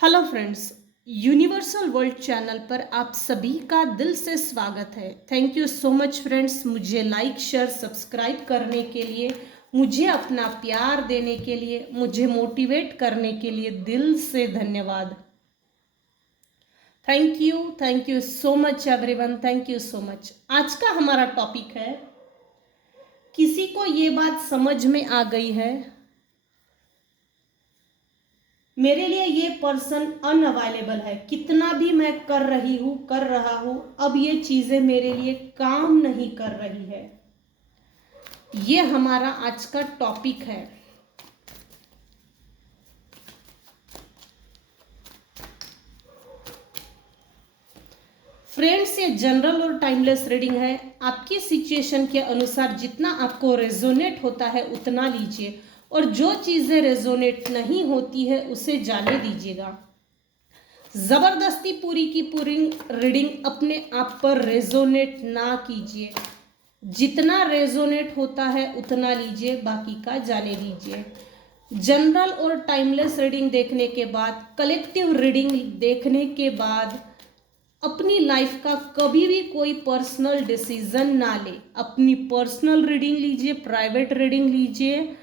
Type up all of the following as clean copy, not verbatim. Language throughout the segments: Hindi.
Hello friends, universal world channel पर आप सभी का दिल से स्वागत है। Thank you so much friends, मुझे लाइक शेयर सब्सक्राइब करने के लिए, मुझे अपना प्यार देने के लिए, मुझे मोटिवेट करने के लिए दिल से धन्यवाद। Thank you so much everyone, thank you so much. आज का हमारा टॉपिक है, किसी को ये बात समझ में आ गई है मेरे लिए ये पर्सन अनअवेलेबल है, कितना भी मैं कर रहा हूं, अब ये चीजें मेरे लिए काम नहीं कर रही है। ये हमारा आज का टॉपिक है। फ्रेंड्स, ये जनरल और टाइमलेस रीडिंग है। आपकी सिचुएशन के अनुसार जितना आपको रेजोनेट होता है उतना लीजिए, और जो चीजें रेजोनेट नहीं होती है उसे जाने दीजिएगा। जबरदस्ती पूरी की पूरी रीडिंग अपने आप पर रेजोनेट ना कीजिए। जितना रेजोनेट होता है उतना लीजिए, बाकी का जाने दीजिए। जनरल और टाइमलेस रीडिंग देखने के बाद, कलेक्टिव रीडिंग देखने के बाद अपनी लाइफ का कभी भी कोई पर्सनल डिसीजन ना ले। अपनी पर्सनल रीडिंग लीजिए, प्राइवेट रीडिंग लीजिए,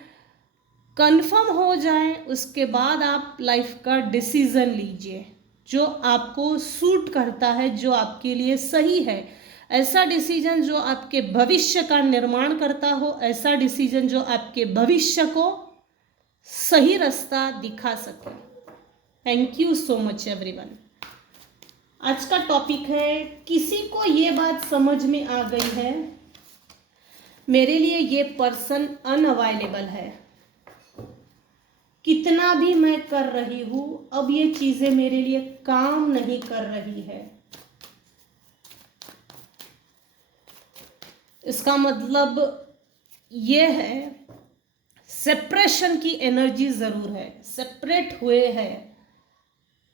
कंफर्म हो जाए उसके बाद आप लाइफ का डिसीजन लीजिए जो आपको सूट करता है, जो आपके लिए सही है। ऐसा डिसीजन जो आपके भविष्य का निर्माण करता हो, ऐसा डिसीजन जो आपके भविष्य को सही रास्ता दिखा सके। Thank you so much everyone. आज का टॉपिक है, किसी को ये बात समझ में आ गई है मेरे लिए ये पर्सन अनअवेलेबल है, कितना भी मैं कर रही हूं, अब ये चीजें मेरे लिए काम नहीं कर रही है। इसका मतलब ये है, सेपरेशन की एनर्जी जरूर है, सेपरेट हुए हैं,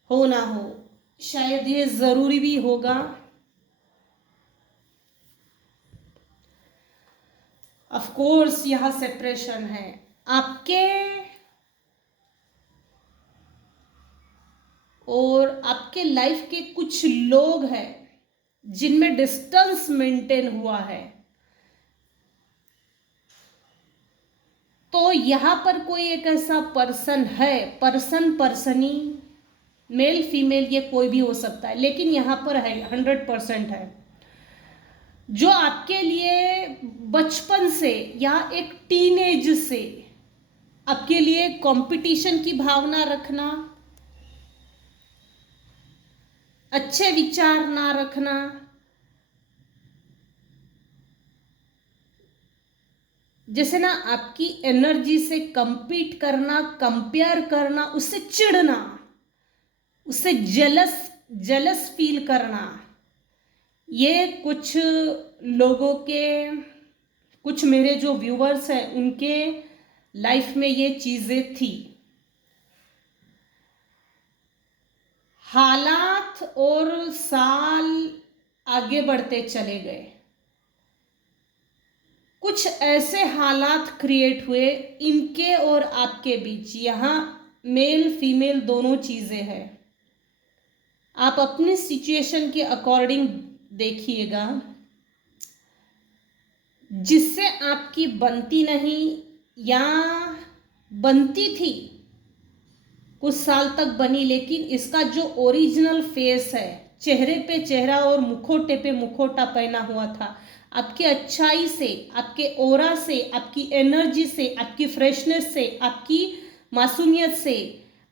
हो ना हो, शायद ये जरूरी भी होगा। ऑफ कोर्स यहां सेपरेशन है। आपके और आपके लाइफ के कुछ लोग हैं जिनमें डिस्टेंस मेंटेन हुआ है। तो यहां पर कोई एक ऐसा पर्सन है, पर्सनी, मेल फीमेल ये कोई भी हो सकता है, लेकिन यहां पर है 100% है, जो आपके लिए बचपन से या एक टीनेज से आपके लिए कंपटीशन की भावना रखना, अच्छे विचार ना रखना, जैसे ना आपकी एनर्जी से कंपीट करना, कंपेयर करना, उससे चिढ़ना, उससे जलस फील करना, ये कुछ लोगों के, कुछ मेरे जो व्यूअर्स हैं उनके लाइफ में ये चीजें थी। हालात और साल आगे बढ़ते चले गए, कुछ ऐसे हालात क्रिएट हुए इनके और आपके बीच। यहां मेल फीमेल दोनों चीजें हैं। आप अपनी सिचुएशन के अकॉर्डिंग देखिएगा, जिससे आपकी बनती नहीं या बनती थी, कुछ साल तक बनी, लेकिन इसका जो ओरिजिनल फेस है, चेहरे पे चेहरा और मुखोटे पे मुखोटा पहना हुआ था, आपकी अच्छाई से, आपके ओरा से, आपकी एनर्जी से, आपकी फ्रेशनेस से, आपकी मासूमियत से,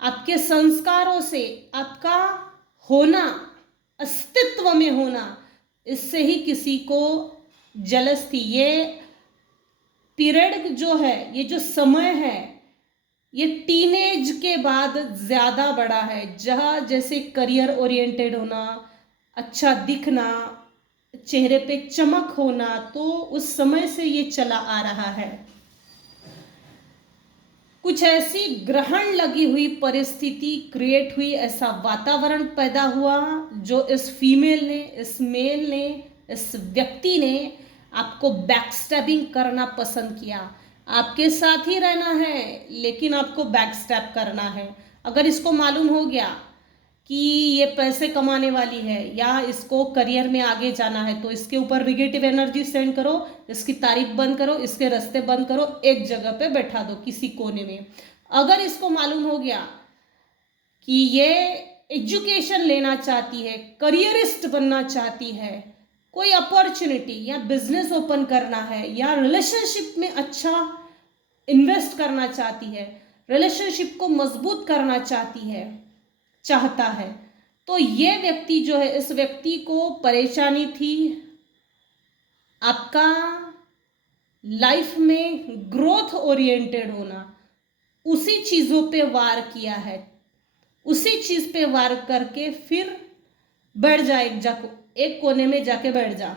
आपके संस्कारों से, आपका होना, अस्तित्व में होना, इससे ही किसी को जलस थी। ये पीरियड जो है, ये जो समय है, ये टीनेज के बाद ज्यादा बड़ा है, जहाँ जैसे करियर ओरिएंटेड होना, अच्छा दिखना, चेहरे पे चमक होना, तो उस समय से ये चला आ रहा है। कुछ ऐसी ग्रहण लगी हुई परिस्थिति क्रिएट हुई, ऐसा वातावरण पैदा हुआ जो इस फीमेल ने, इस मेल ने, इस व्यक्ति ने आपको बैकस्टैबिंग करना पसंद किया। आपके साथ ही रहना है लेकिन आपको बैकस्टैब करना है। अगर इसको मालूम हो गया कि ये पैसे कमाने वाली है या इसको करियर में आगे जाना है, तो इसके ऊपर निगेटिव एनर्जी सेंड करो, इसकी तारीफ बंद करो, इसके रास्ते बंद करो, एक जगह पे बैठा दो किसी कोने में। अगर इसको मालूम हो गया कि ये एजुकेशन लेना चाहती है, करियरिस्ट बनना चाहती है, कोई अपॉर्चुनिटी या बिजनेस ओपन करना है, या रिलेशनशिप में अच्छा इन्वेस्ट करना चाहती है, रिलेशनशिप को मजबूत करना चाहता है, तो ये व्यक्ति जो है, इस व्यक्ति को परेशानी थी आपका लाइफ में ग्रोथ ओरिएंटेड होना, उसी चीज़ों पे वार किया है, उसी चीज़ पे वार करके फिर बैठ जा, एक कोने में जाके बैठ जा,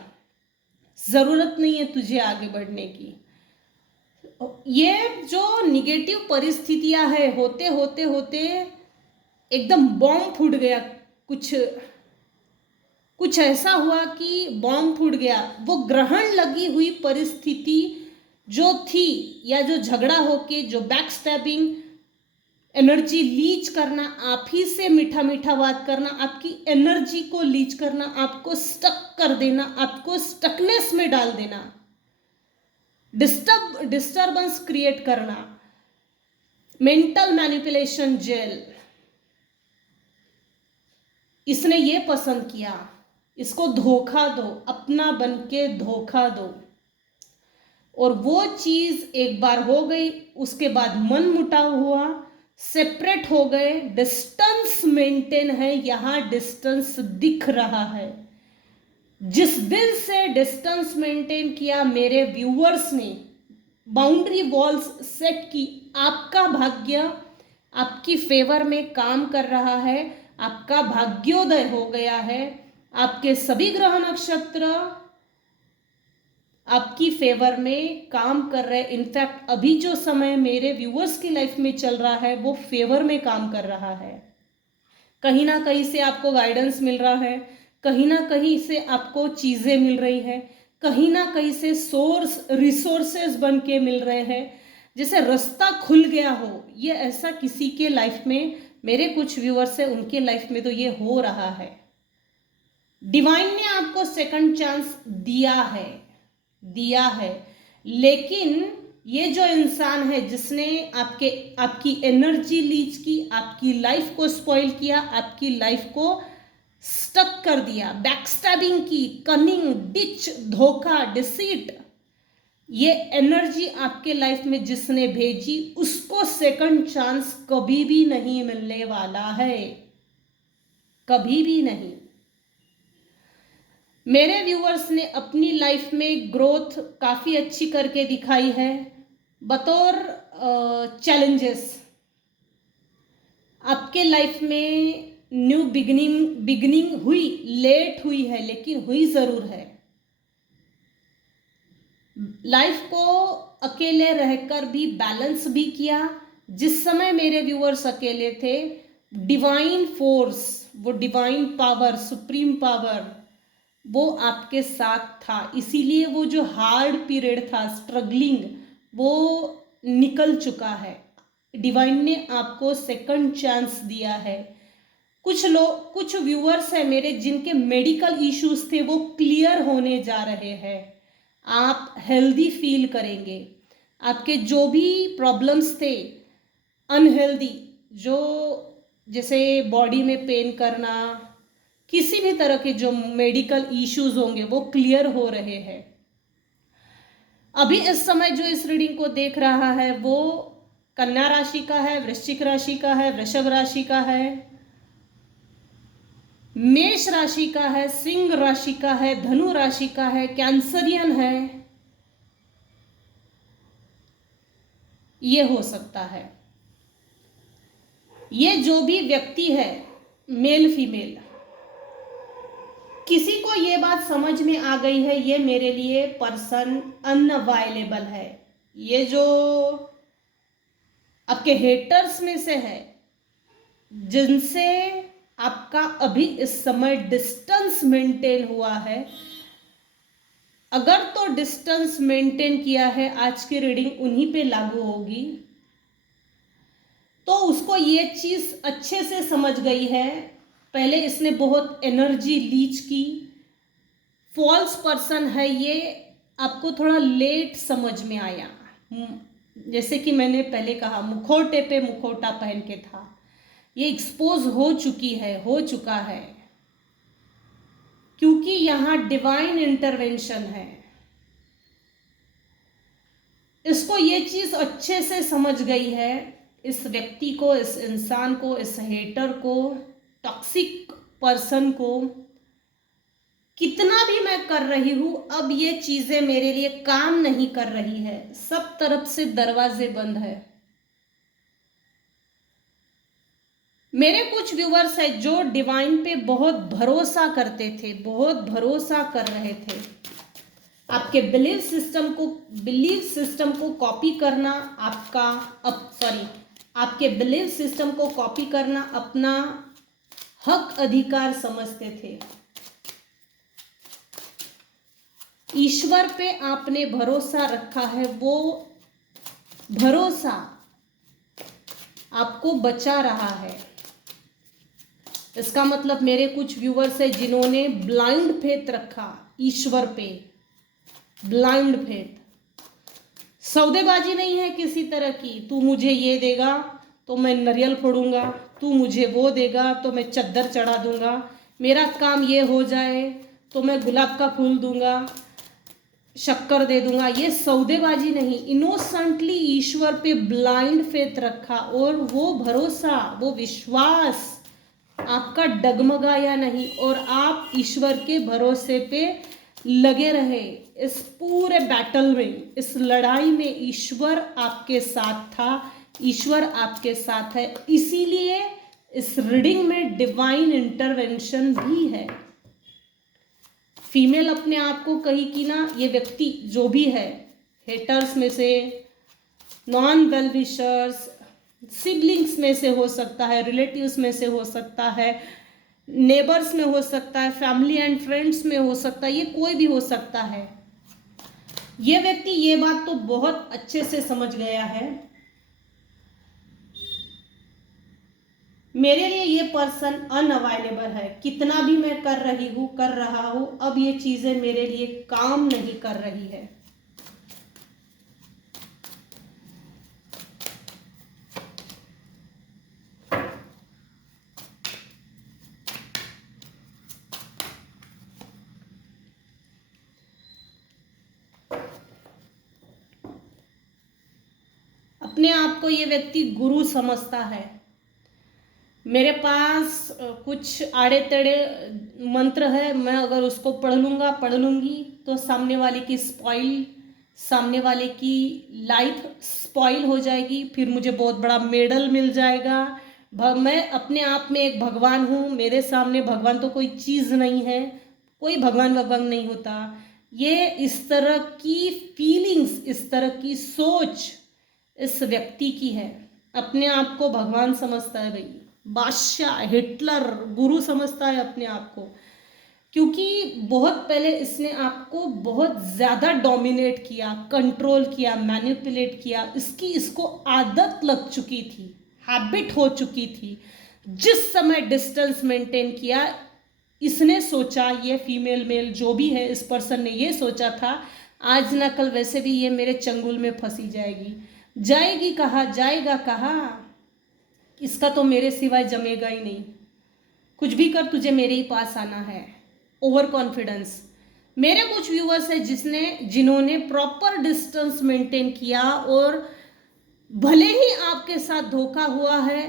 ज़रूरत नहीं है तुझे आगे बढ़ने की। ये जो निगेटिव परिस्थितियां है, होते होते होते एकदम बॉम्ब फूट गया, कुछ ऐसा हुआ कि बॉम्ब फूट गया। वो ग्रहण लगी हुई परिस्थिति जो थी, या जो झगड़ा होके, जो बैक स्टैबिंग, एनर्जी लीच करना, आप ही से मीठा मीठा बात करना, आपकी एनर्जी को लीच करना, आपको स्टक कर देना, आपको स्टकनेस में डाल देना, डिस्टर्बेंस क्रिएट करना, मेंटल मैनिपुलेशन जेल, इसने ये पसंद किया, इसको धोखा दो, अपना बन के धोखा दो। और वो चीज एक बार हो गई, उसके बाद मन मुटाव हुआ, सेपरेट हो गए, डिस्टेंस मेंटेन है, यहां डिस्टेंस दिख रहा है। जिस दिन से डिस्टेंस मेंटेन किया मेरे व्यूअर्स ने, बाउंड्री वॉल्स सेट की, आपका भाग्य आपकी फेवर में काम कर रहा है, आपका भाग्योदय हो गया है, आपके सभी ग्रह नक्षत्र आपकी फेवर में काम कर रहे हैं। इनफैक्ट अभी जो समय मेरे व्यूअर्स की लाइफ में चल रहा है वो फेवर में काम कर रहा है। कहीं ना कहीं से आपको गाइडेंस मिल रहा है, कहीं ना कहीं से आपको चीज़ें मिल रही है, कहीं ना कहीं से रिसोर्सेज बन के मिल रहे हैं, जैसे रास्ता खुल गया हो। ये ऐसा किसी के लाइफ में, मेरे कुछ व्यूअर्स है उनके लाइफ में तो ये हो रहा है। डिवाइन ने आपको सेकंड चांस दिया है, लेकिन ये जो इंसान है जिसने आपकी एनर्जी लीच की, आपकी लाइफ को स्पॉइल किया, आपकी लाइफ को स्टक कर दिया, बैकस्टैबिंग की, कनिंग, डिच, धोखा, डिसीट, ये एनर्जी आपके लाइफ में जिसने भेजी, उसको सेकंड चांस कभी भी नहीं मिलने वाला है, कभी भी नहीं। मेरे व्यूअर्स ने अपनी लाइफ में ग्रोथ काफ़ी अच्छी करके दिखाई है बतौर चैलेंजेस। आपके लाइफ में न्यू बिगिनिंग हुई, लेट हुई है लेकिन हुई ज़रूर है। लाइफ को अकेले रहकर भी बैलेंस भी किया। जिस समय मेरे व्यूअर्स अकेले थे, डिवाइन फोर्स, वो डिवाइन पावर, सुप्रीम पावर, वो आपके साथ था। इसीलिए वो जो हार्ड पीरियड था, स्ट्रगलिंग, वो निकल चुका है। डिवाइन ने आपको सेकंड चांस दिया है। कुछ व्यूअर्स हैं मेरे जिनके मेडिकल इश्यूज थे वो क्लियर होने जा रहे हैं। आप हेल्दी फील करेंगे। आपके जो भी प्रॉब्लम्स थे अनहेल्दी, जो जैसे बॉडी में पेन करना, किसी भी तरह के जो मेडिकल इश्यूज होंगे वो क्लियर हो रहे हैं। अभी इस समय जो इस रीडिंग को देख रहा है वो कन्या राशि का है, वृश्चिक राशि का है, वृषभ राशि का है, मेष राशि का है, सिंह राशि का है, धनु राशि का है, कैंसरियन है, ये हो सकता है। ये जो भी व्यक्ति है, मेल फीमेल, किसी को ये बात समझ में आ गई है ये मेरे लिए पर्सन अनअवेलेबल है। ये जो आपके हेटर्स में से है, जिनसे आपका अभी इस समय डिस्टेंस मेंटेन हुआ है, अगर तो डिस्टेंस मेंटेन किया है, आज की रीडिंग उन्हीं पे लागू होगी। तो उसको ये चीज अच्छे से समझ गई है पहले इसने बहुत एनर्जी लीच की। फॉल्स पर्सन है ये, आपको थोड़ा लेट समझ में आया। जैसे कि मैंने पहले कहा, मुखौटे पे मुखौटा पहन के था, ये एक्सपोज हो चुकी है, हो चुका है, क्योंकि यहाँ डिवाइन इंटरवेंशन है। इसको ये चीज अच्छे से समझ गई है, इस व्यक्ति को, इस इंसान को, इस हेटर को, टॉक्सिक पर्सन को, कितना भी मैं कर रही हूं, अब ये चीजें मेरे लिए काम नहीं कर रही है, सब तरफ से दरवाजे बंद है। मेरे कुछ व्यूवर्स है जो डिवाइन पे बहुत भरोसा करते थे, बहुत भरोसा कर रहे थे। आपके बिलीफ सिस्टम को कॉपी करना आपके बिलीफ सिस्टम को कॉपी करना अपना हक अधिकार समझते थे। ईश्वर पे आपने भरोसा रखा है, वो भरोसा आपको बचा रहा है। इसका मतलब मेरे कुछ व्यूवर्स है जिन्होंने ब्लाइंड फेथ रखा ईश्वर पे, ब्लाइंड फेथ। सौदेबाजी नहीं है किसी तरह की, तू मुझे ये देगा तो मैं नारियल फोड़ूंगा, तू मुझे वो देगा तो मैं चद्दर चढ़ा दूंगा, मेरा काम ये हो जाए तो मैं गुलाब का फूल दूंगा, शक्कर दे दूंगा, ये सौदेबाजी नहीं। इनोसेंटली ईश्वर पे ब्लाइंड फेथ रखा और वो भरोसा, वो विश्वास आपका डगमगाया नहीं और आप ईश्वर के भरोसे पे लगे रहे। इस पूरे बैटल में, इस लड़ाई में ईश्वर आपके साथ था, ईश्वर आपके साथ है, इसीलिए इस रीडिंग में डिवाइन इंटरवेंशन भी है। फीमेल अपने आप को कही कि ना, ये व्यक्ति जो भी है, हेटर्स में से, नॉन वेल विशर्स, सिबलिंग्स में से हो सकता है, रिलेटिव्स में से हो सकता है, नेबर्स में हो सकता है, फैमिली एंड फ्रेंड्स में हो सकता है, ये कोई भी हो सकता है। ये व्यक्ति ये बात तो बहुत अच्छे से समझ गया है, मेरे लिए ये पर्सन अनअवेलेबल है, कितना भी मैं कर रहा हूं, अब ये चीजें मेरे लिए काम नहीं कर रही है। अपने आप को ये व्यक्ति गुरु समझता है। मेरे पास कुछ आड़े टेढ़े मंत्र है, मैं अगर उसको पढ़ लूंगी तो सामने वाले की लाइफ स्पॉइल हो जाएगी, फिर मुझे बहुत बड़ा मेडल मिल जाएगा। मैं अपने आप में एक भगवान हूँ, मेरे सामने भगवान तो कोई चीज़ नहीं है, कोई भगवान नहीं होता। ये इस तरह की फीलिंग्स, इस तरह की सोच इस व्यक्ति की है। अपने आप को भगवान समझता है भाई, बादशाह, हिटलर, गुरु समझता है अपने आप को, क्योंकि बहुत पहले इसने आपको बहुत ज़्यादा डोमिनेट किया, कंट्रोल किया, मैनिपुलेट किया। इसको आदत लग चुकी थी, हैबिट हो चुकी थी। जिस समय डिस्टेंस मेंटेन किया, इसने सोचा, ये फीमेल मेल जो भी है, इस पर्सन ने ये सोचा था आज ना कल वैसे भी ये मेरे चंगुल में फंसी जाएगी कहाँ, जाएगा कहाँ, इसका तो मेरे सिवाय जमेगा ही नहीं, कुछ भी कर तुझे मेरे ही पास आना है। Over confidence. मेरे कुछ व्यूअर्स है जिन्होंने प्रॉपर डिस्टेंस मेंटेन किया और भले ही आपके साथ धोखा हुआ है,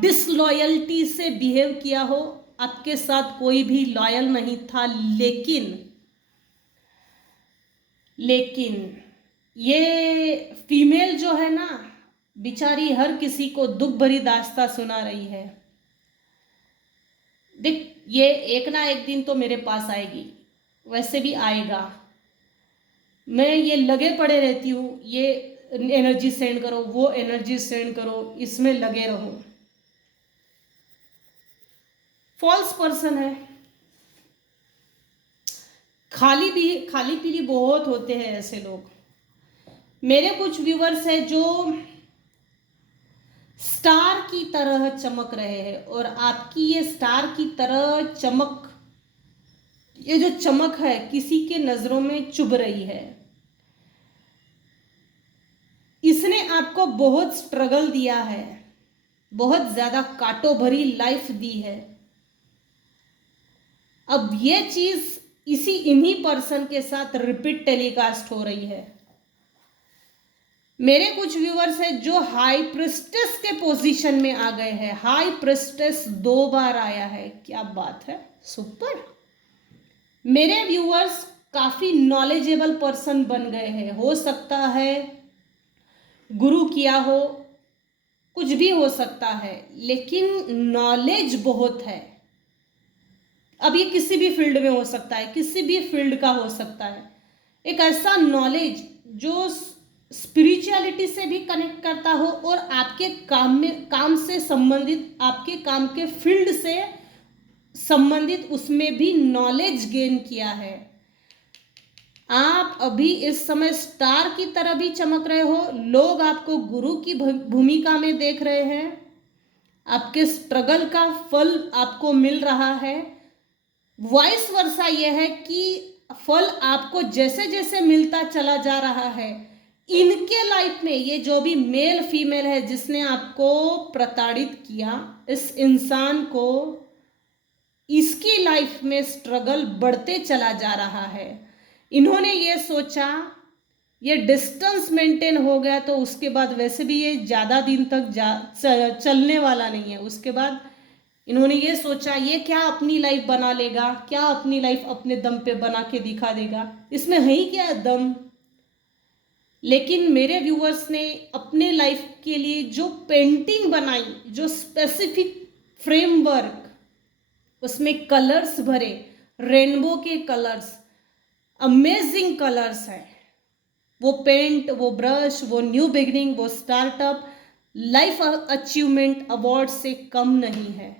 डिसलॉयल्टी से बिहेव किया हो, आपके साथ कोई भी लॉयल नहीं था, लेकिन ये फीमेल जो है ना, बेचारी हर किसी को दुख भरी दास्तां सुना रही है। देख, ये एक ना एक दिन तो मेरे पास आएगी, वैसे भी आएगा, मैं ये लगे पड़े रहती हूँ, ये एनर्जी सेंड करो, वो एनर्जी सेंड करो, इसमें लगे रहो। फॉल्स पर्सन है, खाली पीली बहुत होते हैं ऐसे लोग। मेरे कुछ व्यूवर्स है जो स्टार की तरह चमक रहे हैं और आपकी ये स्टार की तरह चमक, ये जो चमक है किसी के नजरों में चुभ रही है। इसने आपको बहुत स्ट्रगल दिया है, बहुत ज्यादा कांटों भरी लाइफ दी है। अब ये चीज इन्हीं पर्सन के साथ रिपीट टेलीकास्ट हो रही है। मेरे कुछ व्यूअर्स हैं जो हाई प्रिस्टेस के पोजीशन में आ गए हैं। हाई प्रिस्टेस 2 बार आया है, क्या बात है, सुपर। मेरे व्यूअर्स काफी नॉलेजेबल पर्सन बन गए हैं। हो सकता है गुरु किया हो, कुछ भी हो सकता है, लेकिन नॉलेज बहुत है। अब ये किसी भी फील्ड में हो सकता है, किसी भी फील्ड का हो सकता है। एक ऐसा नॉलेज जो स्पिरिचुअलिटी से भी कनेक्ट करता हो और आपके काम से संबंधित, आपके काम के फील्ड से संबंधित उसमें भी नॉलेज गेन किया है। आप अभी इस समय स्टार की तरह भी चमक रहे हो। लोग आपको गुरु की भूमिका में देख रहे हैं। आपके स्ट्रगल का फल आपको मिल रहा है। वाइस वर्सा यह है कि फल आपको जैसे जैसे मिलता चला जा रहा है, इनके लाइफ में ये जो भी मेल फीमेल है जिसने आपको प्रताड़ित किया, इस इंसान को, इसकी लाइफ में स्ट्रगल बढ़ते चला जा रहा है। इन्होंने ये सोचा ये डिस्टेंस मेंटेन हो गया तो उसके बाद वैसे भी ये ज़्यादा दिन तक चलने वाला नहीं है। उसके बाद इन्होंने ये सोचा ये क्या अपनी लाइफ बना लेगा, क्या अपनी लाइफ अपने दम पे बना के दिखा देगा, इसमें है ही क्या दम। लेकिन मेरे व्यूअर्स ने अपने लाइफ के लिए जो पेंटिंग बनाई, जो स्पेसिफिक फ्रेमवर्क, उसमें कलर्स भरे, रेनबो के कलर्स, अमेजिंग कलर्स है। वो पेंट, वो ब्रश, वो न्यू बिगनिंग, वो स्टार्टअप लाइफ अचीवमेंट अवार्ड से कम नहीं है।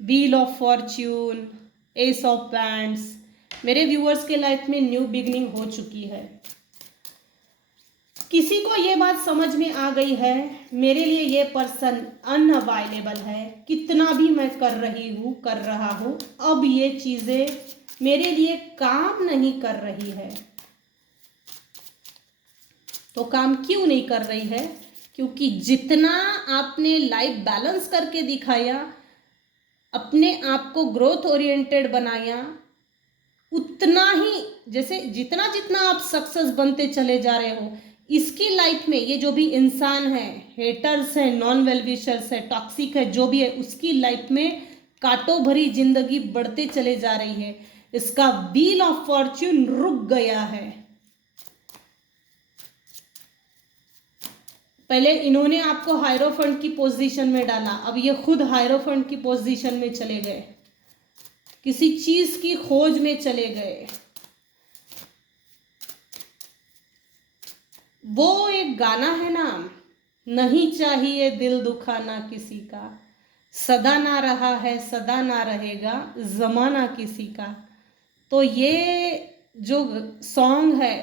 Wheel of Fortune, S of bands, मेरे व्यूअर्स के लाइफ में न्यू बिगनिंग हो चुकी है। किसी को ये बात समझ में आ गई है मेरे लिए ये पर्सन अनअवेलेबल है, कितना भी मैं कर रहा हूँ, अब ये चीजें मेरे लिए काम नहीं कर रही है। तो काम क्यों नहीं कर रही है? क्योंकि जितना आपने लाइफ बैलेंस करके दिखाया, अपने आप को ग्रोथ ओरिएंटेड बनाया, उतना ही, जैसे जितना जितना आप सक्सेस बनते चले जा रहे हो, इसकी लाइफ में ये जो भी इंसान है, हेटर्स है, नॉन वेलविशर्स है, टॉक्सिक है, जो भी है, उसकी लाइफ में कांटों भरी जिंदगी बढ़ते चले जा रही है। इसका व्हील ऑफ फॉर्च्यून रुक गया है। पहले इन्होंने आपको हायरोफंट की पोजीशन में डाला, अब ये खुद हायरोफंट की पोजीशन में चले गए, किसी चीज की खोज में चले गए। वो एक गाना है ना, नहीं चाहिए दिल दुखाना किसी का, सदा ना रहा है सदा ना रहेगा जमाना किसी का। तो ये जो सॉन्ग है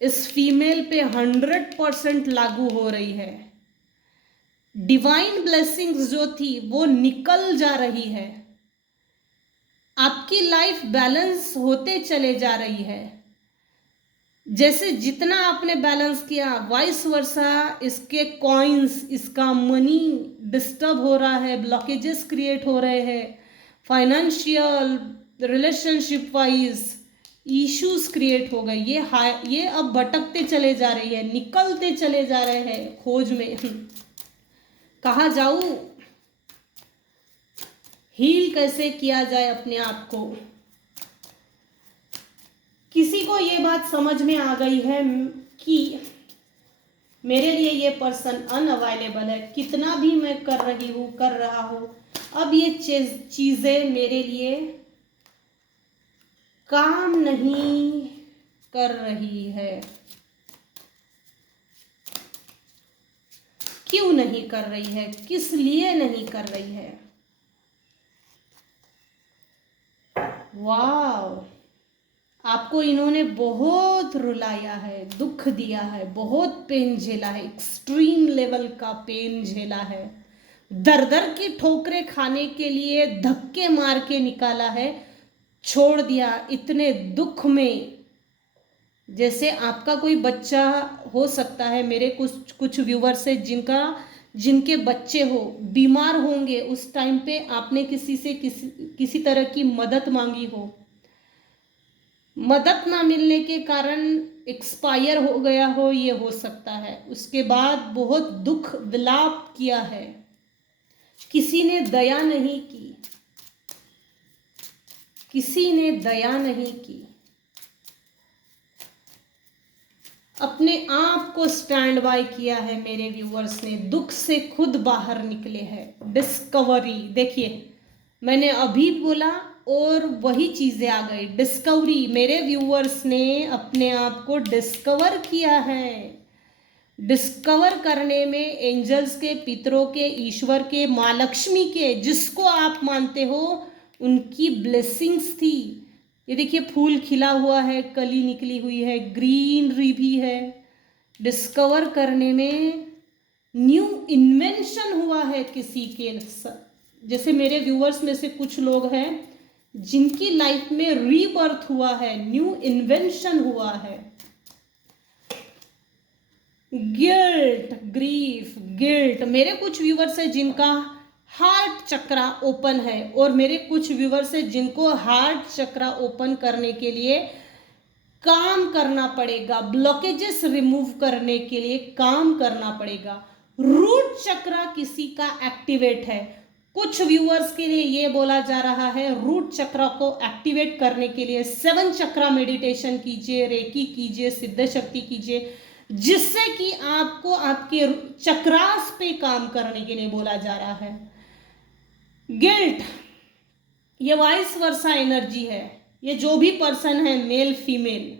इस फीमेल पे 100% लागू हो रही है। डिवाइन ब्लेसिंग्स जो थी वो निकल जा रही है, आपकी लाइफ बैलेंस होते चले जा रही है। जैसे जितना आपने बैलेंस किया, वाइस वर्सा इसके कॉइन्स, इसका मनी डिस्टर्ब हो रहा है, ब्लॉकेजेस क्रिएट हो रहे हैं, financial, relationship wise issues create हो गए। ये अब भटकते चले जा रही है, निकलते चले जा रहे हैं खोज में। कहाँ जाऊं, हील कैसे किया जाए अपने आप को। किसी को ये बात समझ में आ गई है कि मेरे लिए ये पर्सन अनअवेलेबल है, कितना भी मैं कर रहा हूं, अब ये चीजें मेरे लिए काम नहीं कर रही है। क्यों नहीं कर रही है, किस लिए नहीं कर रही है? वाह, आपको इन्होंने बहुत रुलाया है, दुख दिया है, बहुत पेन झेला है, एक्सट्रीम लेवल का पेन झेला है, दर दर की ठोकरें खाने के लिए धक्के मार के निकाला है, छोड़ दिया इतने दुख में। जैसे आपका कोई बच्चा हो सकता है, मेरे कुछ व्यूवर्स है जिनके बच्चे हो बीमार होंगे, उस टाइम पे आपने किसी तरह की मदद मांगी हो, मदद ना मिलने के कारण एक्सपायर हो गया हो, ये हो सकता है। उसके बाद बहुत दुख विलाप किया है, किसी ने दया नहीं की, किसी ने दया नहीं की, अपने आप को स्टैंड बाय किया है। मेरे व्यूअर्स ने दुख से खुद बाहर निकले हैं। डिस्कवरी, देखिए मैंने अभी बोला और वही चीजें आ गई, डिस्कवरी। मेरे व्यूअर्स ने अपने आप को डिस्कवर किया है। डिस्कवर करने में एंजल्स के, पितरों के, ईश्वर के, माँ लक्ष्मी के, जिसको आप मानते हो, उनकी ब्लेसिंग्स थी। ये देखिए फूल खिला हुआ है, कली निकली हुई है, ग्रीनरी भी है। डिस्कवर करने में न्यू इन्वेंशन हुआ है किसी के, जैसे मेरे व्यूअर्स में से कुछ लोग हैं जिनकी लाइफ में रीबर्थ हुआ है, न्यू इन्वेंशन हुआ है। Guilt, grief, guilt. मेरे कुछ व्यूवर्स है जिनका हार्ट चक्रा ओपन है, और मेरे कुछ व्यूवर्स है जिनको हार्ट चक्रा ओपन करने के लिए काम करना पड़ेगा, ब्लॉकेजेस रिमूव करने के लिए काम करना पड़ेगा। रूट चक्रा किसी का एक्टिवेट है। कुछ व्यूअर्स के लिए ये बोला जा रहा है रूट चक्रा को एक्टिवेट करने के लिए 7 चक्रा मेडिटेशन कीजिए, रेकी कीजिए, सिद्ध शक्ति कीजिए, जिससे कि आपको आपके चक्रास पे काम करने के लिए बोला जा रहा है। गिल्ट, ये वाइस वर्सा एनर्जी है। ये जो भी पर्सन है, मेल फीमेल,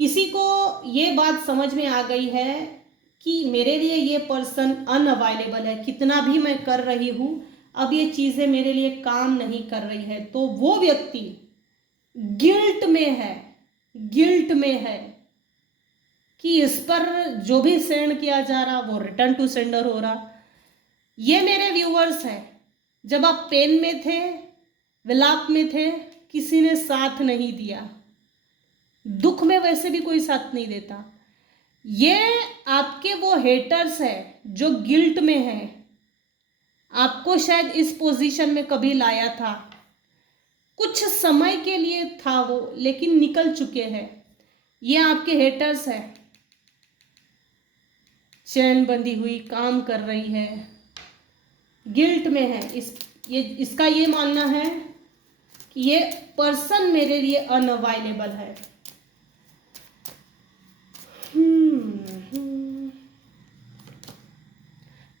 किसी को ये बात समझ में आ गई है कि मेरे लिए ये पर्सन अनअवेलेबल है, कितना भी मैं कर रही हूं, अब ये चीजें मेरे लिए काम नहीं कर रही है, तो वो व्यक्ति गिल्ट में है, गिल्ट में है कि इस पर जो भी सेंड किया जा रहा वो रिटर्न टू सेंडर हो रहा। ये मेरे व्यूअर्स हैं, जब आप पेन में थे, विलाप में थे, किसी ने साथ नहीं दिया। दुख में वैसे भी कोई साथ नहीं देता। ये आपके वो हेटर्स है जो गिल्ट में है, आपको शायद इस पोजीशन में कभी लाया था, कुछ समय के लिए था वो, लेकिन निकल चुके हैं। ये आपके हेटर्स है, चैन बंधी हुई काम कर रही है, गिल्ट में है। इसका ये मानना है कि ये पर्सन मेरे लिए अनअवेलेबल है।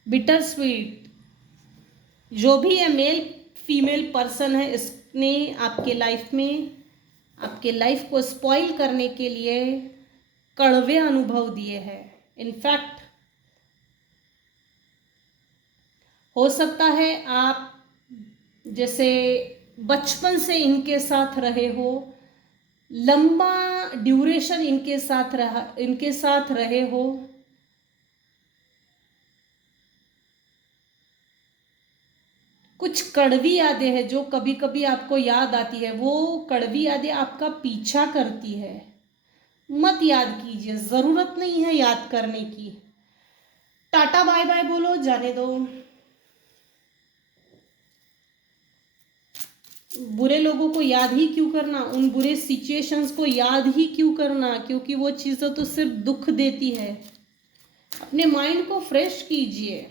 बिटर स्वीट, जो भी ये मेल फीमेल पर्सन है, इसने आपके लाइफ में आपके लाइफ को स्पॉइल करने के लिए कड़वे अनुभव दिए हैं। इनफैक्ट हो सकता है आप जैसे बचपन से इनके साथ रहे हो, लंबा ड्यूरेशन इनके साथ रहे हो, कुछ कड़वी यादें हैं जो कभी कभी आपको याद आती है, वो कड़वी यादें आपका पीछा करती है। मत याद कीजिए, जरूरत नहीं है याद करने की। टाटा बाय बाय बोलो, जाने दो। बुरे लोगों को याद ही क्यों करना, उन बुरे सिचुएशंस को याद ही क्यों करना, क्योंकि वो चीज़ें तो सिर्फ दुख देती है। अपने माइंड को फ्रेश कीजिए।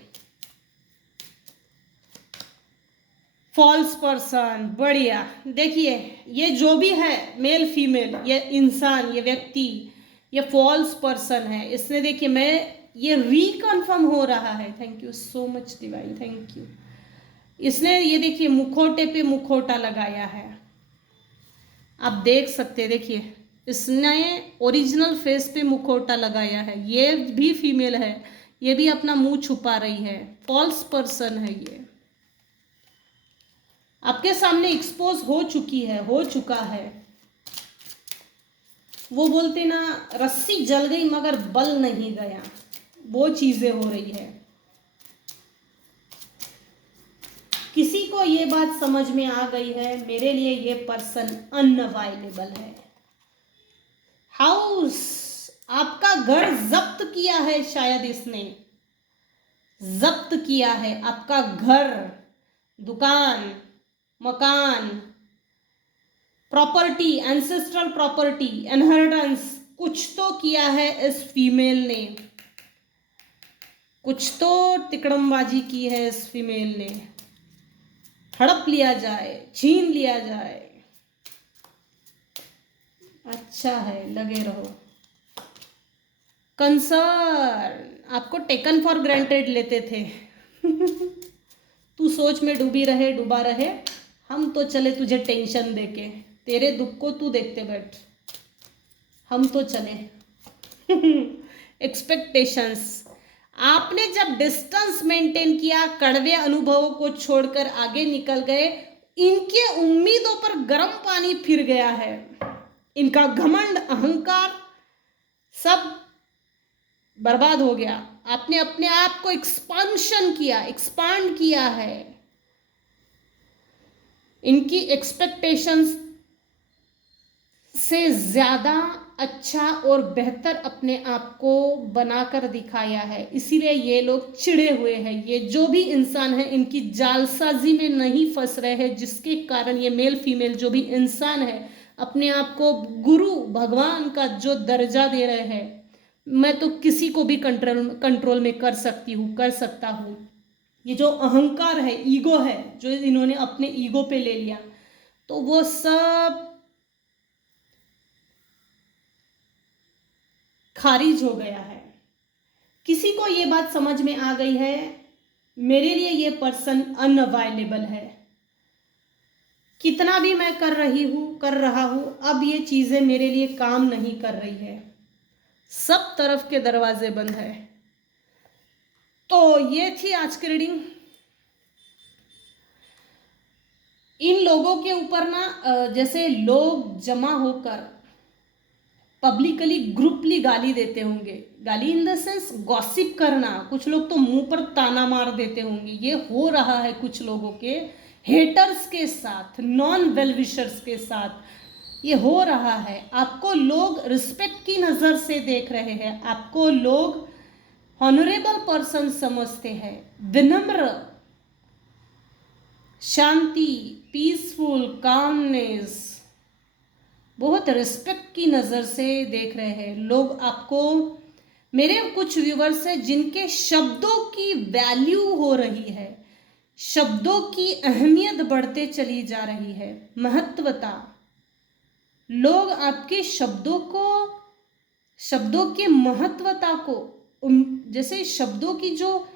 फॉल्स पर्सन, बढ़िया। देखिए ये जो भी है, मेल फीमेल, ये इंसान, ये व्यक्ति, ये फॉल्स पर्सन है। इसने देखिए, मैं ये रिकन्फर्म हो रहा है। Thank you so much divine, thank you. इसने ये देखिए मुखौटे पे मुखौटा लगाया है, आप देख सकते हैं। देखिए इसने ओरिजिनल फेस पे मुखौटा लगाया है। ये भी फीमेल है, ये भी अपना मुंह छुपा रही है। फॉल्स पर्सन है, ये आपके सामने एक्सपोज हो चुका है। वो बोलते ना, रस्सी जल गई मगर बल नहीं गया, वो चीजें हो रही है। किसी को ये बात समझ में आ गई है, मेरे लिए ये पर्सन अनअवेलेबल है। हाउस, आपका घर जब्त किया है, शायद इसने जब्त किया है आपका घर, दुकान, मकान, प्रॉपर्टी, एंसेस्ट्रल प्रॉपर्टी, इनहेरिटेंस, कुछ तो किया है इस फीमेल ने, कुछ तो तिकड़मबाजी की है इस फीमेल ने। हड़प लिया जाए, छीन लिया जाए, अच्छा है, लगे रहो। कंसर्न, आपको टेकन फॉर ग्रांटेड लेते थे तू सोच में डूबी रहे, डूबा रहे, हम तो चले तुझे टेंशन देके, तेरे दुख को तू देखते बैठ, हम तो चले एक्सपेक्टेशंस, आपने जब डिस्टेंस मेंटेन किया, कड़वे अनुभवों को छोड़कर आगे निकल गए, इनके उम्मीदों पर गर्म पानी फिर गया है, इनका घमंड, अहंकार सब बर्बाद हो गया। आपने अपने आप को एक्सपांशन किया, एक्सपांड किया है, इनकी एक्सपेक्टेशंस से ज्यादा अच्छा और बेहतर अपने आप को बनाकर दिखाया है, इसीलिए ये लोग चिढ़े हुए हैं। ये जो भी इंसान है इनकी जालसाजी में नहीं फंस रहे हैं, जिसके कारण ये मेल फीमेल जो भी इंसान है अपने आप को गुरु भगवान का जो दर्जा दे रहे हैं, मैं तो किसी को भी कंट्रोल में कर सकती हूँ, कर सकता हूँ। ये जो अहंकार है, ईगो है, जो इन्होंने अपने ईगो पे ले लिया, तो वो सब खारिज हो गया है। किसी को ये बात समझ में आ गई है, मेरे लिए ये पर्सन अनअवेलेबल है, कितना भी मैं कर रहा हूं, अब ये चीजें मेरे लिए काम नहीं कर रही है, सब तरफ के दरवाजे बंद है। तो ये थी आज की रीडिंग। इन लोगों के ऊपर ना जैसे लोग जमा होकर पब्लिकली ग्रुपली गाली देते होंगे, गाली इन द सेंस गॉसिप करना, कुछ लोग तो मुंह पर ताना मार देते होंगे, ये हो रहा है कुछ लोगों के हेटर्स के साथ, नॉन वेल विशर्स के साथ ये हो रहा है। आपको लोग रिस्पेक्ट की नज़र से देख रहे हैं, आपको लोग ऑनरेबल पर्सन समझते हैं, विनम्र, शांति, पीसफुल, कामनेस, बहुत रिस्पेक्ट की नज़र से देख रहे हैं लोग आपको। मेरे कुछ व्यूवर्स हैं जिनके शब्दों की वैल्यू हो रही है, शब्दों की अहमियत बढ़ते चली जा रही है, महत्वता, लोग आपके शब्दों को, शब्दों की महत्वता को, जैसे शब्दों की जो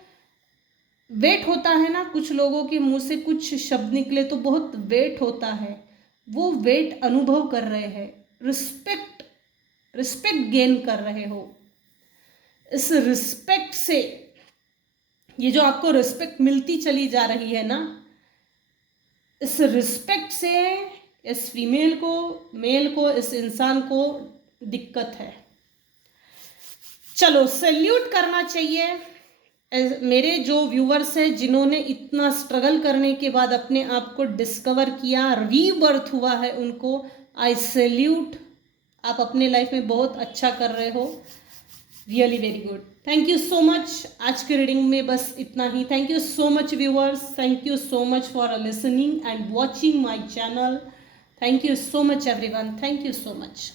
वेट होता है ना, कुछ लोगों के मुंह से कुछ शब्द निकले तो बहुत वेट होता है, वो वेट अनुभव कर रहे हैं, रिस्पेक्ट गेन कर रहे हो। इस रिस्पेक्ट से, ये जो आपको रिस्पेक्ट मिलती चली जा रही है ना, इस रिस्पेक्ट से इस फीमेल को, मेल को, इस इंसान को दिक्कत है। चलो सैल्यूट करना चाहिए मेरे जो व्यूवर्स हैं जिन्होंने इतना स्ट्रगल करने के बाद अपने आप को डिस्कवर किया, रीबर्थ हुआ है, उनको आई सैल्यूट। आप अपने लाइफ में बहुत अच्छा कर रहे हो, really very good, thank you so much. आज के रीडिंग में बस इतना ही। Thank you so much viewers, thank you so much for listening and watching my channel, thank you so much everyone, thank you so much.